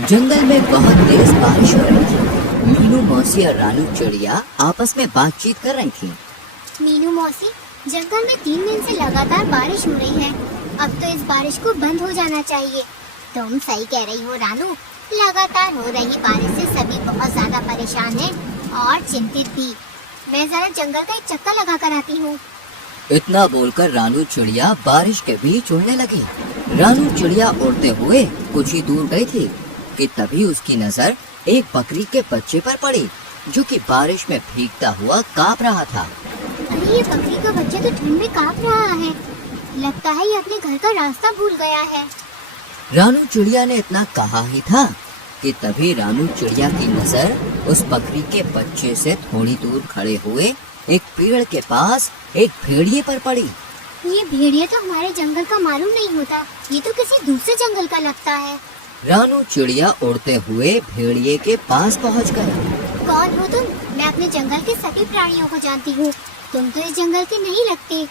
जंगल में बहुत तेज बारिश हो रही थी। मीनू मौसी और रानू चिड़िया आपस में बातचीत कर रही थी। मीनू मौसी, जंगल में 3 दिन से लगातार बारिश हो रही है। अब तो इस बारिश को बंद हो जाना चाहिए। तुम सही कह रही हो रानू, लगातार हो रही बारिश से सभी बहुत ज्यादा परेशान हैं और चिंतित भी। मैं जरा जंगल का एक चक्कर लगा कर आती हूँ। इतना बोलकर रानू चिड़िया बारिश के बीच उड़ने लगी। रानू चिड़िया उड़ते हुए कुछ ही दूर गई थी कि तभी उसकी नजर एक बकरी के बच्चे पर पड़ी, जो कि बारिश में भीगता हुआ कांप रहा था। अरे ये बकरी का बच्चा तो ठंड में कांप रहा है। लगता है ये अपने घर का रास्ता भूल गया है। रानू चिड़िया ने इतना कहा ही था कि तभी रानू चिड़िया की नजर उस बकरी के बच्चे से थोड़ी दूर खड़े हुए एक पेड़ के पास एक भेड़िए पर पड़ी। ये भेड़िया तो हमारे जंगल का मालूम नहीं होता, ये तो किसी दूसरे जंगल का लगता है। रानू चिड़िया उड़ते हुए भेड़िए के पास पहुंच गए। कौन हो तुम? मैं अपने जंगल के सभी प्राणियों को जानती हूँ। तुम तो इस जंगल के नहीं लगते।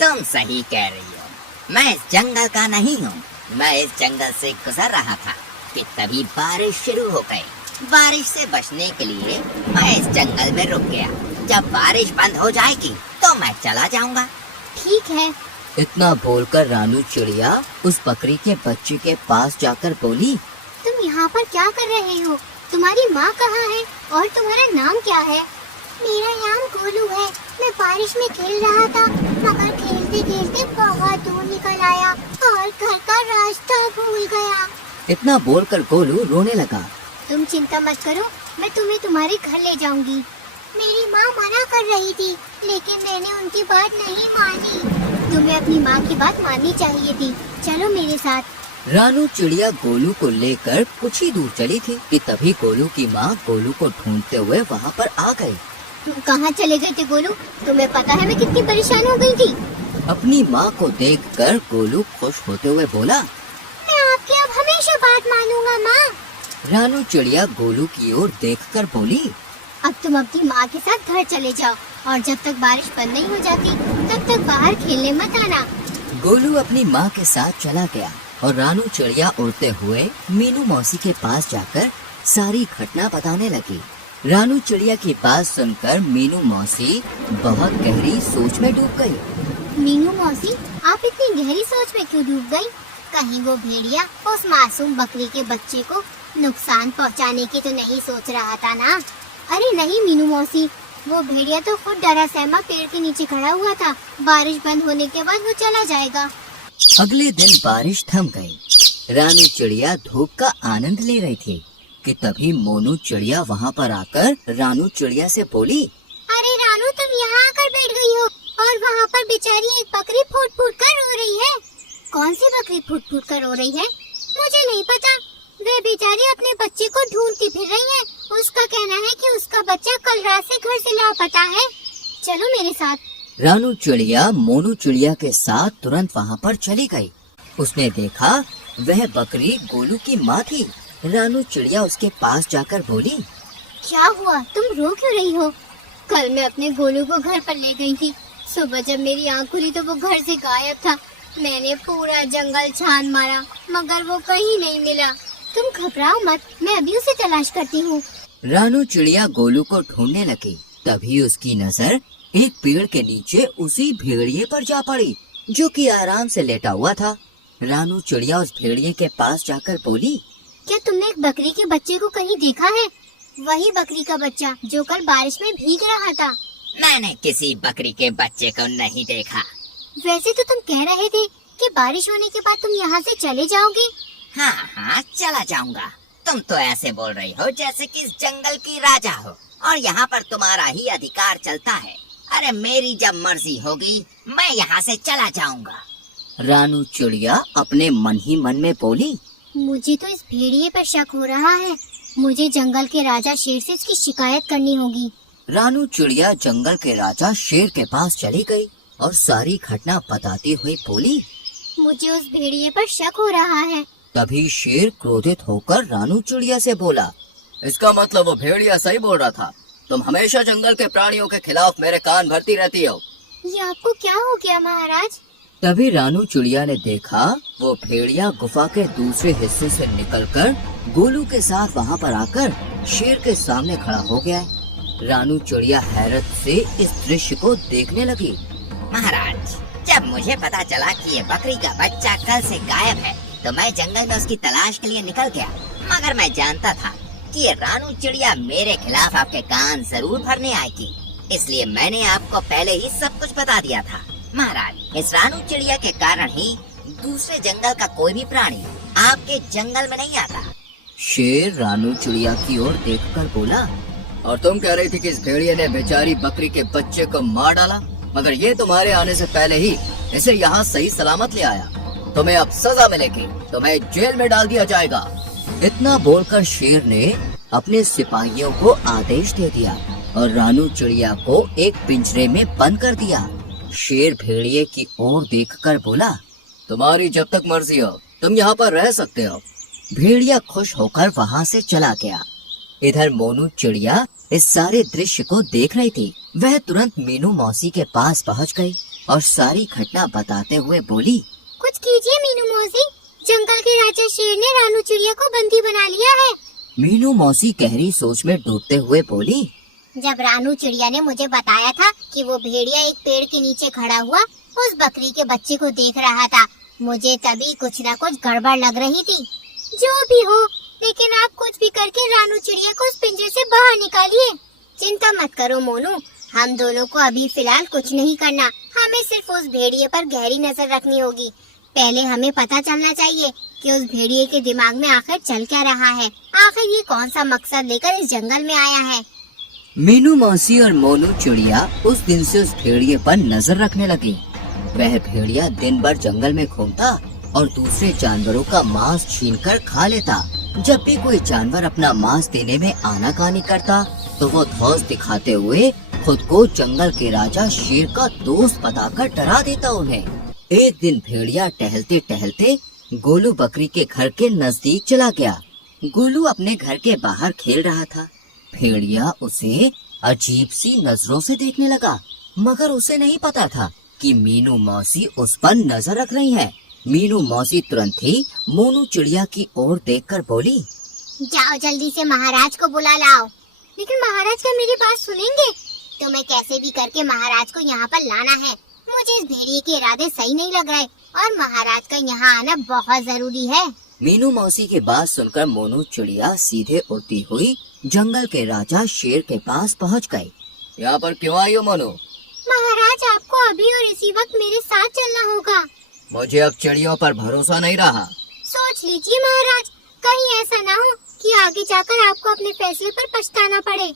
तुम सही कह रही हो, मैं इस जंगल का नहीं हूँ। मैं इस जंगल से गुजर रहा था कि तभी बारिश शुरू हो गई। बारिश से बचने के लिए मैं इस जंगल में रुक गया। जब बारिश बंद हो जाएगी तो मैं चला जाऊंगा। ठीक है। इतना बोलकर रानू चिड़िया उस बकरी के बच्चे के पास जाकर बोली, तुम यहाँ पर क्या कर रहे हो? तुम्हारी माँ कहाँ है और तुम्हारा नाम क्या है? मेरा नाम गोलू है। मैं बारिश में खेल रहा था, मगर खेलते खेलते बहुत दूर निकल आया और घर का रास्ता भूल गया। इतना बोलकर गोलू रोने लगा। तुम चिंता मत करो, मैं तुम्हें तुम्हारे घर ले जाऊंगी। मेरी माँ मना कर रही थी, लेकिन मैंने उनकी बात नहीं मानी। तुम्हें अपनी माँ की बात माननी चाहिए थी। चलो मेरे साथ। रानू चिड़िया गोलू को लेकर कुछ ही दूर चली थी कि तभी गोलू की माँ गोलू को ढूंढते हुए वहाँ पर आ गई। तुम कहाँ चले गए थे गोलू? तुम्हें पता है मैं कितनी परेशान हो गई थी। अपनी माँ को देखकर गोलू खुश होते हुए बोला, मैं आपकी अब हमेशा बात मानूंगा माँ। रानू चिड़िया गोलू की ओर देखकर बोली, अब तुम अपनी माँ के साथ घर चले जाओ और जब तक बारिश बंद नहीं हो जाती तब तक बाहर खेलने मत आना। गोलू अपनी माँ के साथ चला गया और रानू चिड़िया उड़ते हुए मीनू मौसी के पास जाकर सारी घटना बताने लगी। रानू चिड़िया की बात सुनकर मीनू मौसी बहुत गहरी सोच में डूब गई। मीनू मौसी, आप इतनी गहरी सोच में क्यों डूब गई? कहीं वो भेड़िया उस मासूम बकरी के बच्चे को नुकसान पहुंचाने की तो नहीं सोच रहा था ना? अरे नहीं मीनू मौसी, वो भेड़िया तो खुद डरा सहमा पेड़ के नीचे खड़ा हुआ था। बारिश बंद होने के बाद वो चला जाएगा। अगले दिन बारिश थम गई। रानू चिड़िया धूप का आनंद ले रही थी कि तभी मोनू चिड़िया वहाँ पर आकर रानू चिड़िया से बोली, अरे रानू, तुम यहाँ आकर बैठ गई हो और वहाँ पर बेचारी एक बकरी फूट फूट कर रो रही है। कौन सी बकरी फूट फूट कर रो रही है? मुझे नहीं पता। वे बेचारी अपने बच्चे को ढूंढती फिर रही है। उसका कहना है कि उसका बच्चा कल रात से घर से लापता है। चलो मेरे साथ। रानू चिड़िया मोनू चिड़िया के साथ तुरंत वहाँ पर चली गई। उसने देखा वह बकरी गोलू की माँ थी। रानू चिड़िया उसके पास जाकर बोली, क्या हुआ? तुम रो क्यों रही हो? कल मैं अपने गोलू को घर पर ले गई थी। सुबह जब मेरी आँख खुली तो वो घर से गायब था। मैंने पूरा जंगल छान मारा मगर वो कहीं नहीं मिला। तुम घबराओ मत, मैं अभी उसे तलाश करती हूँ। रानू चिड़िया गोलू को ढूंढने लगी। तभी उसकी नजर एक पेड़ के नीचे उसी भेड़िए पर जा पड़ी, जो कि आराम से लेटा हुआ था। रानू चिड़िया उस भेड़िए के पास जाकर बोली, क्या तुमने एक बकरी के बच्चे को कहीं देखा है? वही बकरी का बच्चा जो कल बारिश में भीग रहा था। मैंने किसी बकरी के बच्चे को नहीं देखा। वैसे तो तुम कह रहे थे कि बारिश होने के बाद तुम यहाँ से चले जाओगे। हाँ हाँ, चला जाऊंगा। तुम तो ऐसे बोल रही हो जैसे कि इस जंगल की राजा हो और यहाँ पर तुम्हारा ही अधिकार चलता है। अरे मेरी जब मर्जी होगी मैं यहाँ से चला जाऊंगा। रानू चिड़िया अपने मन ही मन में बोली, मुझे तो इस भेड़िए पर शक हो रहा है। मुझे जंगल के राजा शेर से इसकी शिकायत करनी होगी। रानू चिड़िया जंगल के राजा शेर के पास चली गई और सारी घटना बताती हुई बोली, मुझे उस भेड़िए पर शक हो रहा है। तभी शेर क्रोधित होकर रानू चिड़िया से बोला, इसका मतलब वो भेड़िया सही बोल रहा था। तुम हमेशा जंगल के प्राणियों के खिलाफ मेरे कान भरती रहती हो। ये आपको क्या हो गया महाराज? तभी रानू चिड़िया ने देखा वो भेड़िया गुफा के दूसरे हिस्से से निकलकर गोलू के साथ वहाँ पर आकर शेर के सामने खड़ा हो गया है। रानू चिड़िया हैरत से इस दृश्य को देखने लगी। महाराज, जब मुझे पता चला कि ये बकरी का बच्चा कल से गायब है तो मैं जंगल में उसकी तलाश के लिए निकल गया, मगर मैं जानता था कि ये रानू चिड़िया मेरे खिलाफ आपके कान जरूर भरने आएगी, इसलिए मैंने आपको पहले ही सब कुछ बता दिया था। महाराज, इस रानू चिड़िया के कारण ही दूसरे जंगल का कोई भी प्राणी आपके जंगल में नहीं आता। शेर रानू चिड़िया की ओर देखकर बोला, और तुम कह रही थी कि इस भेड़िए ने बेचारी बकरी के बच्चे को मार डाला, मगर ये तुम्हारे आने से पहले ही इसे यहाँ सही सलामत ले आया। तुम्हें अब सजा मिलेगी, तुम्हें जेल में डाल दिया जाएगा। इतना बोलकर शेर ने अपने सिपाहियों को आदेश दे दिया और रानू चिड़िया को एक पिंजरे में बंद कर दिया। शेर भेड़िए की ओर देखकर बोला, तुम्हारी जब तक मर्जी हो तुम यहाँ पर रह सकते हो। भेड़िया खुश होकर वहाँ से चला गया। इधर मोनू चिड़िया इस सारे दृश्य को देख रही थी। वह तुरंत मीनू मौसी के पास पहुँच गई और सारी घटना बताते हुए बोली, कुछ कीजिए मीनू मौसी, जंगल के राजा शेर ने रानू चिड़िया को बंदी बना लिया है। मीनू मौसी गहरी सोच में डूबते हुए बोली, जब रानू चिड़िया ने मुझे बताया था कि वो भेड़िया एक पेड़ के नीचे खड़ा हुआ उस बकरी के बच्चे को देख रहा था, मुझे तभी कुछ न कुछ गड़बड़ लग रही थी। जो भी हो, लेकिन आप कुछ भी करके रानू चिड़िया को उस पिंजरे से बाहर निकालिए। चिंता मत करो मोनू, हम दोनों को अभी फिलहाल कुछ नहीं करना, हमें सिर्फ उस भेड़िए पर गहरी नजर रखनी होगी। पहले हमें पता चलना चाहिए कि उस भेड़िए के दिमाग में आखिर चल क्या रहा है, आखिर ये कौन सा मकसद लेकर इस जंगल में आया है। मीनू मौसी और मोनू चिड़िया उस दिन से उस भेड़िए पर नजर रखने लगी। वह भेड़िया दिन भर जंगल में घूमता और दूसरे जानवरों का मांस छीनकर खा लेता। जब भी कोई जानवर अपना मांस देने में आनाकानी करता तो वो धौंस दिखाते हुए खुद को जंगल के राजा शेर का दोस्त बताकर डरा देता उन्हें। एक दिन भेड़िया टहलते टहलते गोलू बकरी के घर के नजदीक चला गया। गोलू अपने घर के बाहर खेल रहा था। भेड़िया उसे अजीब सी नजरों से देखने लगा, मगर उसे नहीं पता था कि मीनू मौसी उस पर नजर रख रही है। मीनू मौसी तुरंत ही मोनू चिड़िया की ओर देखकर बोली, जाओ जल्दी से महाराज को बुला लाओ। लेकिन महाराज क्या मेरी बात सुनेंगे? तुम्हें कैसे भी करके महाराज को यहाँ पर लाना है। मुझे इस भेड़िए के इरादे सही नहीं लग रहे और महाराज का यहाँ आना बहुत जरूरी है। मीनू मौसी की बात सुनकर मोनू चिड़िया सीधे उड़ती हुई जंगल के राजा शेर के पास पहुँच गई। यहाँ पर क्यों आई हो मोनू? महाराज, आपको अभी और इसी वक्त मेरे साथ चलना होगा। मुझे अब चिड़ियों पर भरोसा नहीं रहा। सोच लीजिए महाराज, कहीं ऐसा ना हो कि आगे जाकर आपको अपने फैसले पर पछताना पड़े।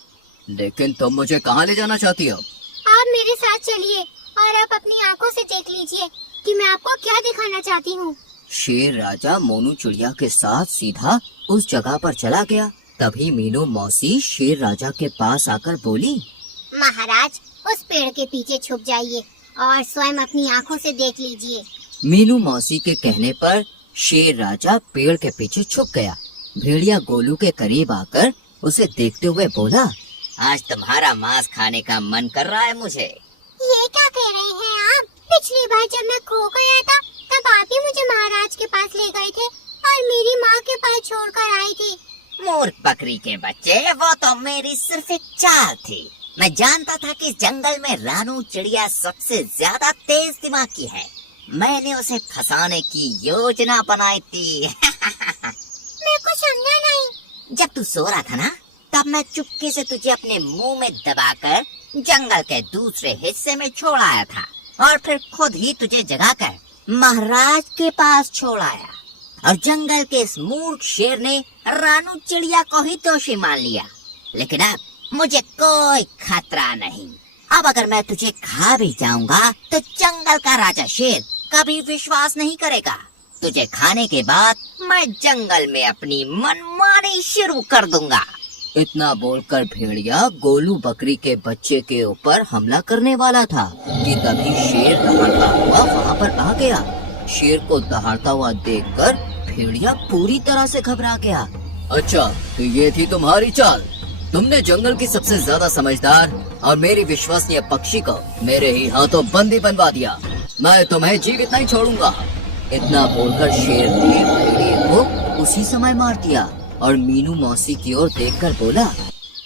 लेकिन तुम मुझे कहाँ ले जाना चाहती हो? आप मेरे साथ चलिए और आप अपनी आंखों से देख लीजिए कि मैं आपको क्या दिखाना चाहती हूँ। शेर राजा मोनू चिड़िया के साथ सीधा उस जगह पर चला गया। तभी मीनू मौसी शेर राजा के पास आकर बोली, महाराज, उस पेड़ के पीछे छुप जाइए और स्वयं अपनी आंखों से देख लीजिए। मीनू मौसी के कहने पर शेर राजा पेड़ के पीछे छुप गया। भेड़िया गोलू के करीब आकर उसे देखते हुए बोला, आज तुम्हारा मांस खाने का मन कर रहा है मुझे। ये क्या कह रहे हैं आप? पिछली बार जब मैं खो गया था तब आप ही मुझे महाराज के पास ले गए थे और मेरी माँ के पास छोड़कर आए थे। मूर्ख बकरी के बच्चे, वो तो मेरी सिर्फ एक चाल थी। मैं जानता था कि इस जंगल में रानू चिड़िया सबसे ज्यादा तेज दिमाग की है। मैंने उसे फंसाने की योजना बनाई थी। मैं कुछ समझा नहीं। जब तू सो रहा था ना, तब मैं चुपके से तुझे अपने मुंह में दबाकर जंगल के दूसरे हिस्से में छोड़ आया था और फिर खुद ही तुझे जगाकर महाराज के पास छोड़ आया और जंगल के इस मूर्ख शेर ने रानू चिड़िया को ही दोषी मान लिया। लेकिन अब मुझे कोई खतरा नहीं। अब अगर मैं तुझे खा भी जाऊंगा तो जंगल का राजा शेर कभी विश्वास नहीं करेगा। तुझे खाने के बाद मैं जंगल में अपनी मनमानी शुरू कर दूंगा। इतना बोलकर भेड़िया गोलू बकरी के बच्चे के ऊपर हमला करने वाला था कि तभी शेर दहाड़ता हुआ वहाँ पर आ गया। शेर को दहाड़ता हुआ देखकर भेड़िया पूरी तरह से घबरा गया। अच्छा, तो ये थी तुम्हारी चाल? तुमने जंगल की सबसे ज्यादा समझदार और मेरी विश्वसनीय पक्षी को मेरे ही हाथों बंदी बनवा दिया। मैं तुम्हें जीवित नहीं छोड़ूंगा। इतना बोलकर शेर ने भेड़िए को उसी समय मार दिया। और मीनू मौसी की ओर देखकर बोला,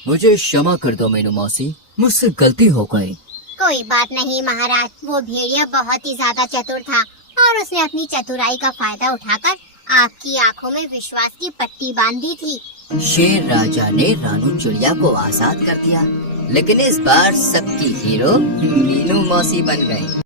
मुझे क्षमा कर दो मीनू मौसी, मुझसे गलती हो गई। कोई बात नहीं महाराज, वो भेड़िया बहुत ही ज्यादा चतुर था और उसने अपनी चतुराई का फायदा उठाकर आपकी आंखों में विश्वास की पट्टी बांध दी थी। शेर राजा ने रानू चिड़िया को आजाद कर दिया, लेकिन इस बार सबकी हीरो मीनू मौसी बन गई।